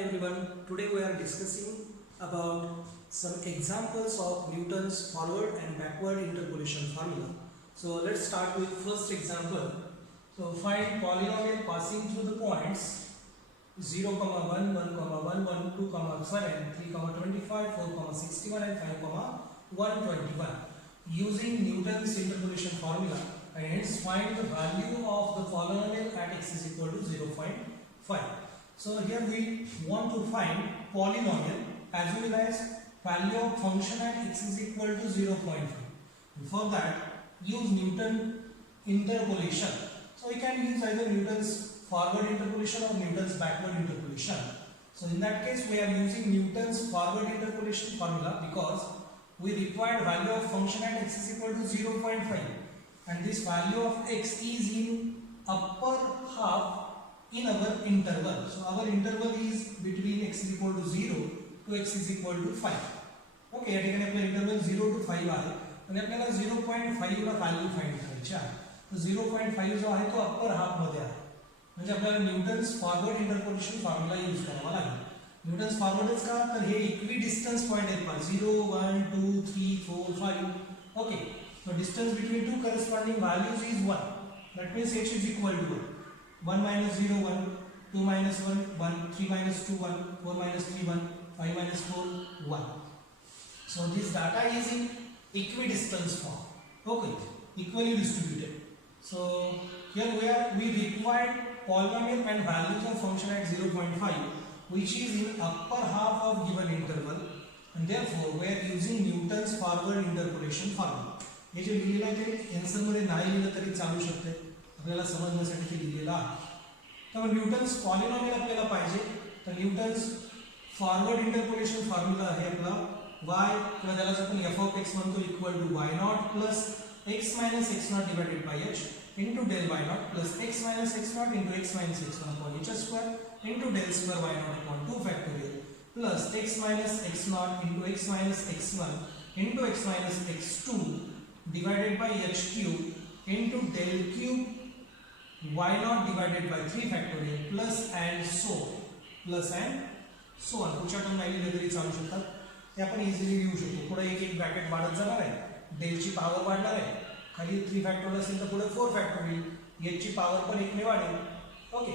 everyone, today we are discussing about some examples of Newton's forward and backward interpolation formula. So let's start with first example. So find polynomial passing through the points 0, 1, 1, 1, 1, 2, 7, 3, 25, 4, 61 and 5, 121 using Newton's interpolation formula, and hence find the value of the polynomial at x is equal to 0.5. So here we want to find polynomial as well as value of function at x is equal to 0.5. For that, use Newton interpolation. So we can use either Newton's forward interpolation or Newton's backward interpolation. So in that case, we are using Newton's forward interpolation formula because we require value of function at x is equal to 0.5, and this value of x is in upper half in our interval. So our interval is between x is equal to 0 to x is equal to 5. Okay, या ठिकाणी आपला interval 0 to 5 आहे आणि आपल्याला 0.5 ला value find करायची आहे. तर 0.5 जो आहे तो अप्पर हाफ मध्ये आहे, म्हणजे आपल्याला Newton's forward interpolation formula use करावा लागेल. न्यूटन्स फॉरवर्डच का, तर हे इक्वी डिस्टन्स पॉइंट आहेत पहा, 0 1 2 3 4 5. Okay, so distance between two corresponding values is 1. That means h is equal to 1 minus 0 1, 2 minus 1 1, 3 minus 2 1, 4 minus 3 1, 5 minus 4 1. So this data is in equidistance form. Okay, equally distributed. So here we required polynomial and values of function at 0.5, which is in upper half of given interval, and therefore we are using Newton's forward interpolation formula. हे जे लिहिलेलं आहे ते answer मध्ये नाही लिहिलं तरी चालू शकते, आपल्याला समजण्यासाठी ते लिहिलेलं आहे. तर न्यूटन्स पॉलिनॉमियल आपल्याला पाहिजे, तर न्यूटन्स फॉरवर्ड इंटरपोलेशन फॉर्म्युला आहे आपला y किंवा त्याला आपण f of x म्हणतो equal to y not plus x minus x not divided by h into del y naught plus x minus x naught into x minus x naught upon h square into del square y naught upon 2 factorial plus x minus x naught into x minus x1 into x minus x2 divided by h cube into del cube y naught divided by 3 factorial plus and so on. पुढच्या term नाही लिहिले तरी चालू शकतात, ते आपण easily लिहू शकतो. पुढे एक एक ब्रॅकेट वाढत जाणार आहे, डेलची पॉवर वाढणार आहे, खाली 3 फॅक्टोरियल असेल तर पुढे 4 फॅक्टोरियल, h ची पॉवर पण 1 ने वाढेल. ओके,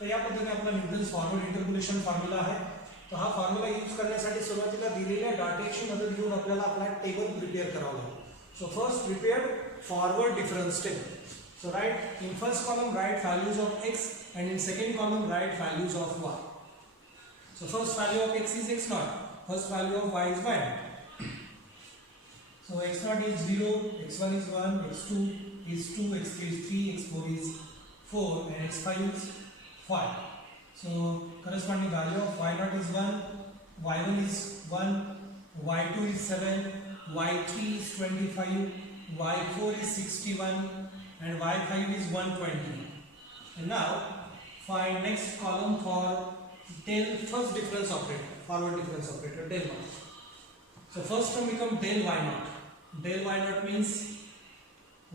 तर या पद्धतीने आपला न्यूटन्स फॉरवर्ड इंटरपोलेशन फॉर्म्युला आहे. तर हा फॉर्म्युला यूज करण्यासाठी सुरुवातीला दिलेल्या डाटाची मदत घेऊन आपल्याला आपला टेबल प्रिपेअर करावा लागेल. So first prepare forward difference table. So write in first column write values of x and in second column write values of y. So first value of x is x naught, first value of y is y. So x naught is 0, x1 is 1, x2 is 2, x3 is 3, x4 is 4 and x5 is 5. So corresponding value of y naught is 1, y1 is 1, y2 is 7, y3 is 25, y4 is 61 and y5 is 120. And now find next column for del first difference operator, forward difference operator, del naught. So first term become del y naught. Del y naught means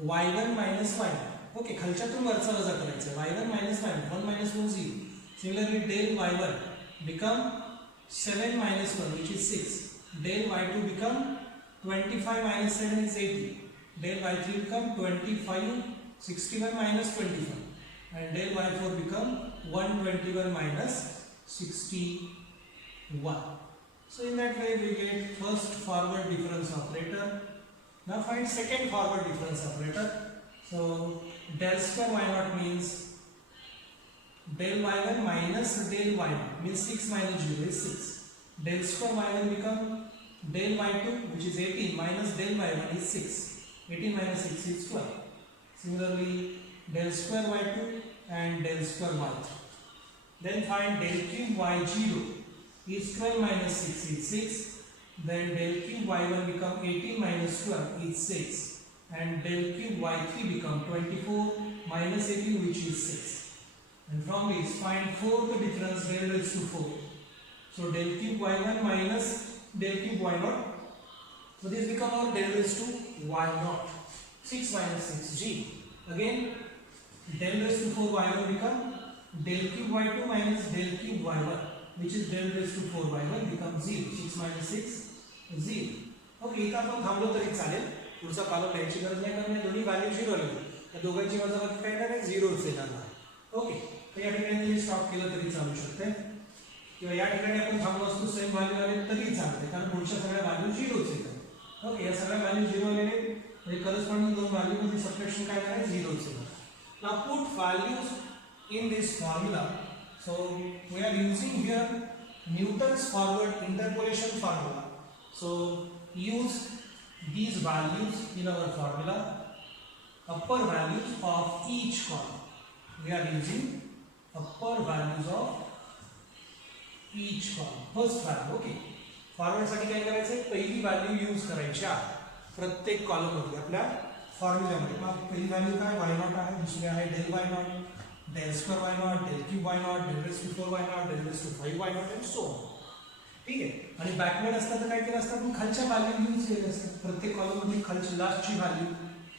y1 minus y0. Okay, खालच्यातून वरचा वजा करायचा, y1 minus y1, 1 minus 1 0. Similarly del y1 become 7 minus 1 which is 6. Del y2 become 25 minus 7 is 80. Del y3 become 25, 61 minus 25. And del y4 become 121 minus 61. So in that way we get first forward difference operator. Now find second forward difference operator. So del square y naught means del y1 minus del y0 means 6 minus 0 is 6. Del square y1 become del y2 which is 18 minus del y1 is 6. 18 minus 6 is 12. Similarly del square y2 and del square y3. Then find del cube y0 is 12 minus 6 is 6. Then del cube y1 become 18 minus 12 is 6. And del cube y3 become 24 minus 18 which is 6. And from this find 4 the difference del raised to 4. So del cube y1 minus del cube y naught. So this become our del raised to y naught. 6 minus 6g. Again del raised to 4 y1 become del cube y2 minus del cube y1. which is del raised to 4/1 becomes 0. 6 minus 6 is 0. Okay, इथं आपण थांबलो तरी चालेल, पुढचा column लिहायची गरज नाही कारण या दोन्ही व्हॅल्यू 0 आली. या दोघांची वजाबाकी काय येणार आहे, 0च येणार आहे. ओके, तर या ठिकाणी स्टॉप केलं तरी चालू शकते किंवा या ठिकाणी आपण थांबलो असतो सेम व्हॅल्यू आले तरी चालते कारण पुढच्या सगळ्या व्हॅल्यू 0च येतात. ओके, या सगळ्या व्हॅल्यू 0 आलेले म्हणजे करस्पॉन्डिंग दोन व्हॅल्यू मध्ये सबट्रॅक्शन काय आहे, 0च येणार. Now put values in this formula. So we are using here Newton's forward interpolation formula. So use these values in our formula. Upper values of each column. We are using upper values of each column. First value. Okay. Forward साठी काय करायचं, पहिली value use करायची आहे प्रत्येक column मध्ये आपल्या फॉर्म्युल्यामध्ये. मग पहिली व्हॅल्यू काय, y0 आहे, दुसरी आहे del y0, del square y0, del cube y0, del raised to 4 y0, del raised to 5 y0 and so on. ठीक आहे. आणि बॅकवर्ड असतं तर काय केलं असतं, आपण खालच्या व्हॅल्यू यूज केल्या असतात प्रत्येक कॉलम मध्ये खालची लास्टची व्हॅल्यू.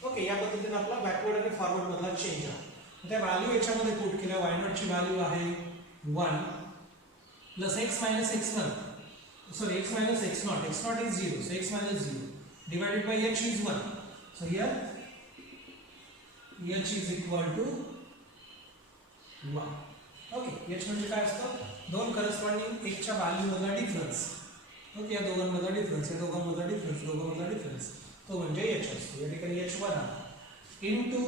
ओके, या पद्धतीने आपला बॅकवर्ड आणि फॉरवर्ड मधला चेंज आहे. त्या व्हॅल्यू याच्यामध्ये पुट केल्या. y0 ची व्हॅल्यू आहे 1 plus x minus x1, sorry x minus x0, x0 is 0, so x minus 0 divided by h is 1. So here h is equal to 1. Okay, h म्हणजे काय असतं, दोन करस्पॉन्डिंग x च्या value मधला difference. Okay, या दोघांमधला difference, या दोघांमधला difference, दोघांमधला difference तो म्हणजे h असतो. या ठिकाणी h1 आहे into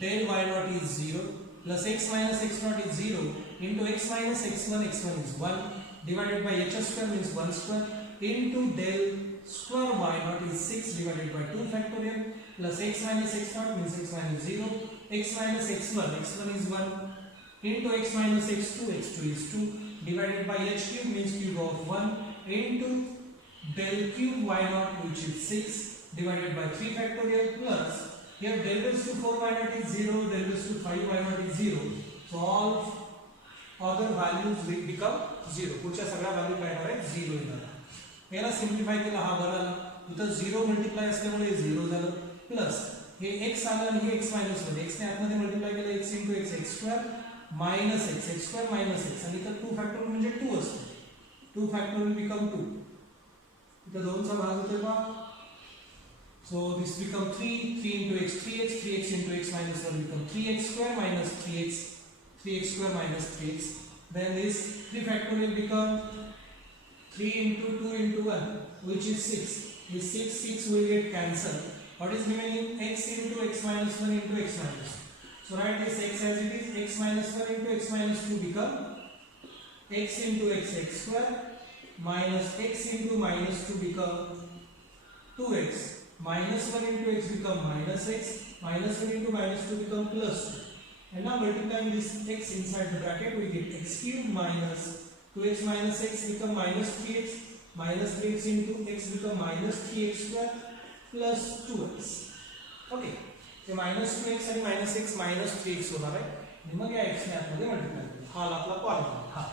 del y0 is 0 plus x minus x0 is 0 into x minus x1, x1 is 1 divided by h square means 1 square into del square y0 is 6 divided by 2 factorial plus x minus x0 means x minus 0, x minus x1, x1 is 1 into x minus x2, x2 is 2 divided by h cube means cube of 1 into del cube y0 which is 6 divided by 3 factorial plus here del raised to 4 y0 is 0, del raised to 5 y0 is 0, so all other values will become 0. पुढच्या सगळ्या value काय होणार आहे, 0 येणार. याला simplify केला, हा बनाला इथं 0 मल्टिप्लाय असल्यामुळे 0 झालं प्लस हे x आलं आणि हे x मायनस मध्ये x ने आतमध्ये मल्टिप्लाय केलं x into x x square minus x x square minus x आणि इथं 2 फॅक्टर म्हणजे 2 असतं. 2 फॅक्टर will become 2. इथं 2 चा भाग होतोय बा. So this become 3 into x 3x into x minus 1 become 3x square minus 3x square minus 3x. Then this 3 factorial become 3 into 2 into 1 which is 6. This 6 will get cancelled. What is remaining, x into x minus 1 into x minus 2. So write this x as it is, x minus 1 into x minus 2 become x into x x square minus x into minus 2 become 2x minus 1 into x become minus x minus 1 into minus 2 become plus 2. And now multiplying this x inside the bracket we get x cube minus 2x minus x become minus 3x into x become minus 3x square plus 2x. Okay, ते minus 2x आणि minus x minus 3x होणार आहे आणि मग या x ने आतमध्ये multiply करू. हा आपला कॉलम हा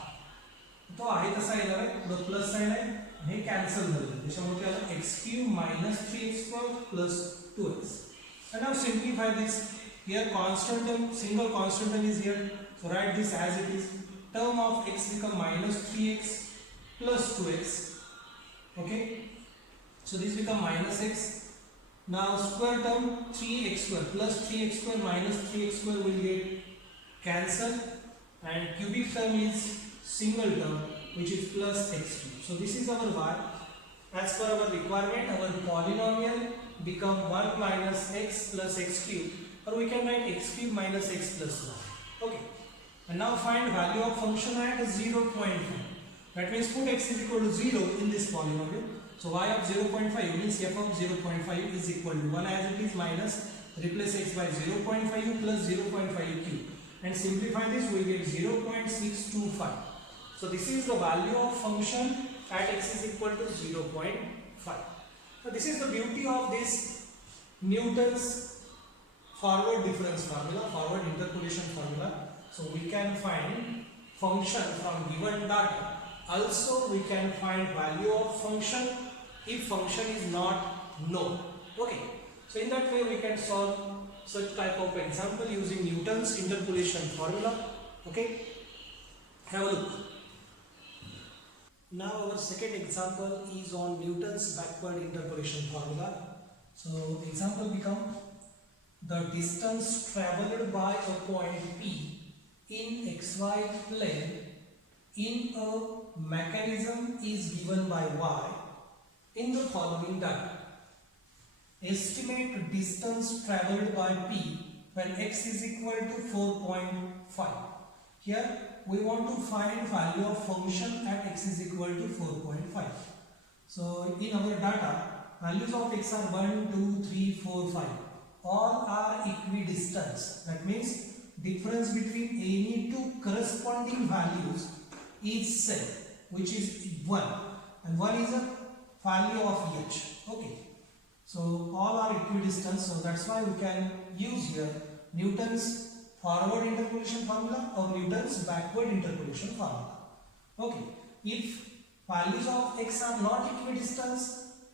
तो आहे तसा येणार आहे, पुढे प्लस साइन आहे हे कॅन्सल झालं त्याच्यामुळे त्याला x cube minus 3x square plus 2x. And now simplify this. Here constant term, single constant term is here, so write this as it is. Term of x become minus 3x plus 2x. Okay, so this become minus x. Now square term 3x square plus 3x square minus 3x square will get cancelled and cubic term is single term which is plus x cube. So this is our y. As per our requirement, our polynomial become 1 minus x plus x cube, or we can write x cube minus x plus 1. Okay. And now find value of function at 0.5. That means put x is equal to 0 in this polynomial. So y of 0.5 means f of 0.5 is equal to 1 as it is minus replace x by 0.5 plus 0.5 cube. And simplify this we get 0.625. So this is the value of function at x is equal to 0.5. So this is the beauty of this Newton's forward difference formula, forward interpolation formula. So we can find function from given data. Also we can find value of function if function is not known. Okay. So in that way we can solve such type of example using Newton's interpolation formula. Okay. Have a look. Now our second example is on Newton's backward interpolation formula. So example become the distance travelled by a point P in xy plane in a mechanism is given by y in the following data. Estimate distance travelled by P when x is equal to 4.5. Here we want to find value of function at x is equal to 4.5. So in our data, values of x are 1, 2, 3, 4, 5. All are equidistant. That means difference between any two corresponding values is same, which is 1. And 1 is a value of h. Okay. So all are equidistant. So that's why we can use here Newton's forward interpolation formula or Newton's backward interpolation formula. Okay, if values of x are not equidistant,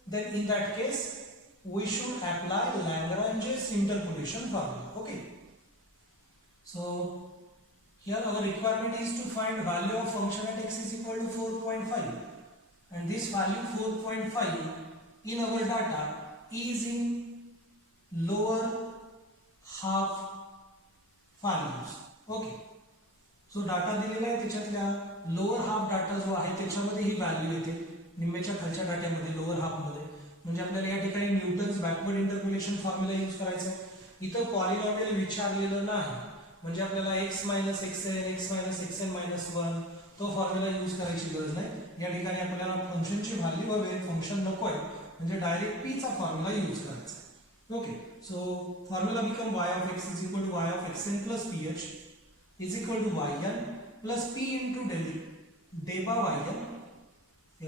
then in that case we should apply Lagrange's interpolation formula. Okay, so here our requirement is to find value of function at x is equal to 4.5, and this value 4.5 in our data is in lower half values. Okay, so data दिलेला आहे त्याच्यातल्या lower half data जो आहे त्याच्यामध्ये ही value येते निम्म्याच्या खालच्या डाट्यामध्ये lower half मध्ये म्हणजे आपल्याला या ठिकाणी Newton's backward interpolation formula use करायचा आहे इथं पॉलिनॉमियल विचारलेलं नाही म्हणजे आपल्याला x - xn x - xn - 1 तो फॉर्म्युला यूज करायची गरज नाही या ठिकाणी आपल्याला फंक्शनची व्हॅल्यू हवी आहे फंक्शन नकोय म्हणजे डायरेक्ट p चा फॉर्म्युला यूज करायचा okay so formula become y of x is equal to y of xn plus ph is equal to yn plus p into deba yn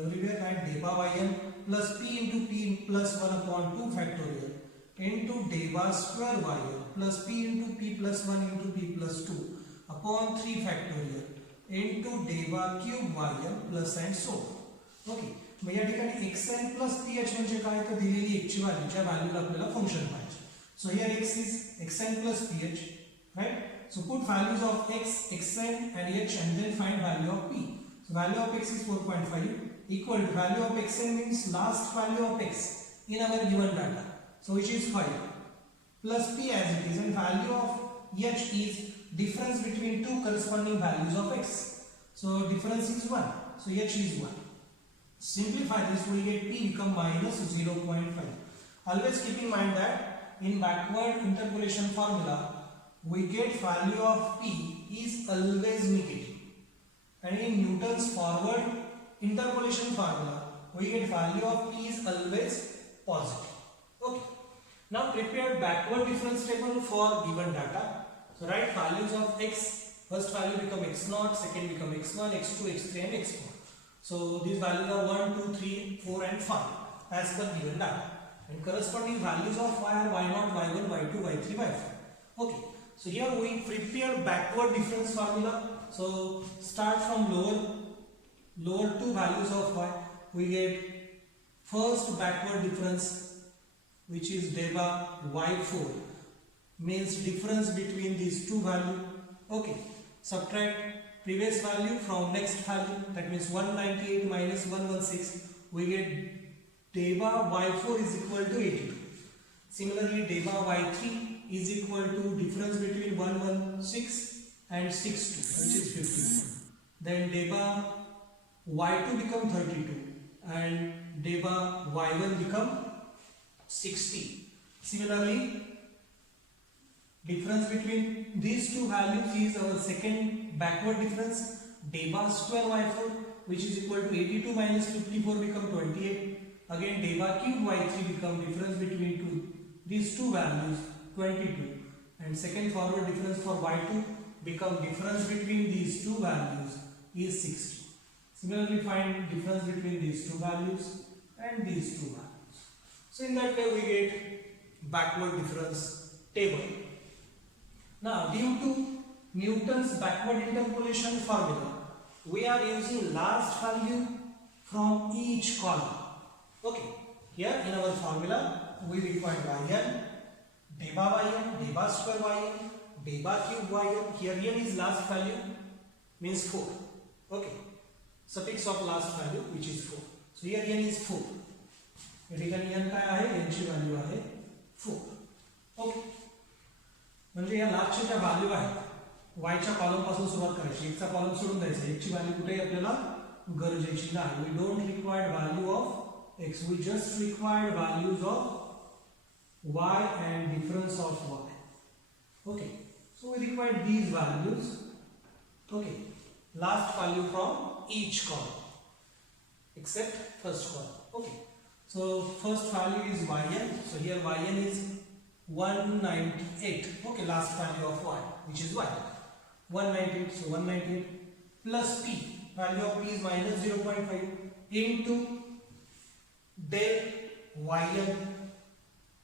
everywhere write deba yn plus p into p plus 1 upon 2 factorial into deba square yn plus p into p plus 1 into p plus 2 upon 3 factorial into deba cube yn plus and so okay मग या ठिकाणी xn plus ph म्हणजे काय तर दिलेली x ची value ज्या व्हॅल्यूला आपल्याला function पाहिजे so here x is xn plus ph right so put values of x xn and h and then find value of p so value of x is 4.5 equal to value of xn means last value of x in our given data so which is 5 plus p as it is and value of h is difference between two corresponding values of x so difference is 1 so h is 1. Simplify this, we get p become minus 0.5. Always keep in mind that in backward interpolation formula, we get value of p is always negative. And in Newton's forward interpolation formula, we get value of p is always positive. Okay. Now prepare backward difference table for given data. So write values of x. First value become x0, second become x1, x2, x3 and x4. So these values are 1, 2, 3, 4 and 5 as per given data. And corresponding values of y are y0, y1, y2, y3, y4. Okay. So here we prepare backward difference formula. So start from lower two values of y. We get first backward difference which is deba y4 means difference between these two values. Okay. Subtract previous value from next value that means 198 minus 116 we get deba y4 is equal to 82. Similarly deba y3 is equal to difference between 116 and 62 which is 51. Then deba y2 become 32 and deba y1 become 60. Similarly difference between these two values is our second backward difference deba square y4 which is equal to 82 minus 54 become 28 again deba cube y3 become difference between these two values 22 and second forward difference for y2 become difference between these two values is 60. Similarly find difference between these two values and these two values. So in that way we get backward difference table. Now due to Newton's backward interpolation formula, we are using last value from each column. Okay, here in our formula we require yn, deba yn, deba square yn, deba cube yn. Here n is last value means 4. Okay, suffix of last value which is 4. So here n is 4. या ठिकाणी n काय आहे, n ची value आहे 4. Okay, म्हणजे या लास्टच्या ज्या value आहेत y च्या कॉलम पासून सुरुवात करायची, एक चा कॉलम सोडून द्यायचा, एक ची व्हॅल्यू कुठे आपल्याला गरजेची नाही. We don't require value of x, we just require values of y and difference of y. Okay, so we require these values. Okay, last value from each column except first column. Okay, so first value is yn, so here yn is 198. Okay, last value of y which is y 198, so 198 plus p, value of p is minus 0.5 into del yn,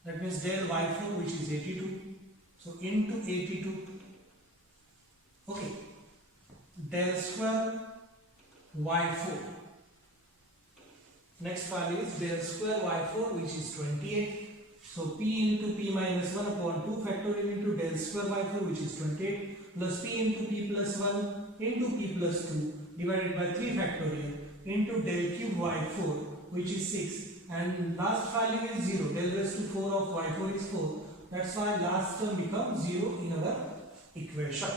that means del y4 which is 82, so into 82. Okay, del square y4, next value is del square y4 which is 28, so p into p minus 1 upon 2 factorial into del square y4 which is 28 plus p into p plus 1 into p plus 2 divided by 3 factorial into del cube y4 which is 6, and last value is 0. Del raised to 4 of y4 is 4. That's why last term becomes 0 in our equation.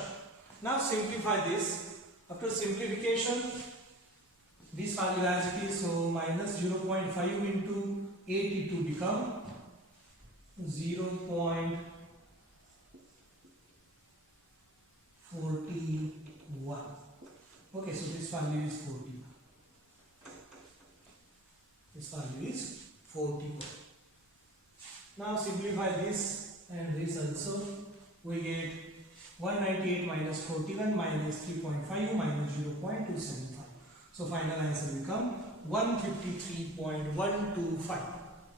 Now simplify this. After simplification, this value as it is, so minus 0.5 into 82 become 0.41. Okay, so this value is 40. This value is 41. Now simplify this and this also. We get 198 minus 41 minus 3.5 minus 0.275. So final answer become 153.125.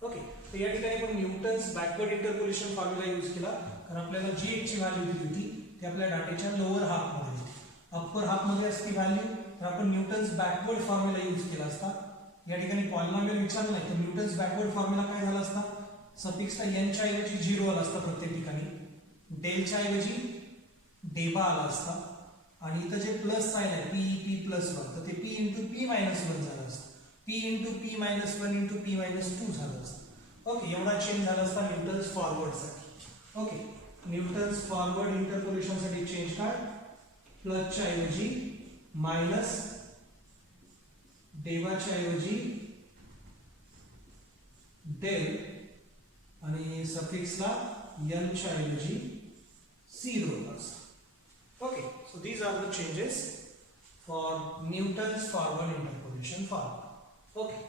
Okay, तो या ठिकाणी आपण Newton's backward interpolation formula use केला, कारण आपल्याला जी एक ची value दिली होती ती आपल्या डाटाच्या लोअर हाफ मध्ये होती, अप्पर हाफ मध्ये असती व्हॅल्यू, तर आपण न्यूटन्स बॅकवर्ड फॉर्म्युला यूज केला असता. या ठिकाणी पॉलिनॉमियल विचारलं नाही तर न्यूटन्स बॅकवर्ड फॉर्म्युला काय झाला असता, सफिक्सला n च्या ऐवजी 0 आला असता प्रत्येक ठिकाणी, डेल च्या ऐवजी डेबा आला असता, आणि इथं जे प्लस साइन आहे p प्लस 1 तर ते p into p minus 1 झालं असतं, p into p minus 1 into p minus 2 झालं असतं. ओके, एवढा चेंज झाला असता न्यूटन्स फॉरवर्ड साठी. ओके, न्यूटन्स फॉरवर्ड इंटरपोलेशन साठी चेंज काय, प्लस च्या ऐवजी मायनस, डेबाच्या ऐवजी डेल, आणि सफिक्सला n च्या ऐवजी 0 असतं. Okay, so these are the changes for Newton's forward interpolation formula. Okay,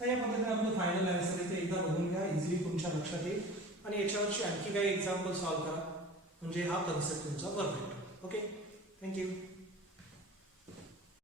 तर या पद्धतीने आपलं फायनल आन्सर इथे एकदा बघून घ्या, इझिली तुमच्या लक्षात येईल, आणि याच्यावरची आणखी काही एक्झाम्पल सॉल्व्ह करा, म्हणजे हा कन्सेप्ट तुमचा परफेक्ट. Okay, thank you.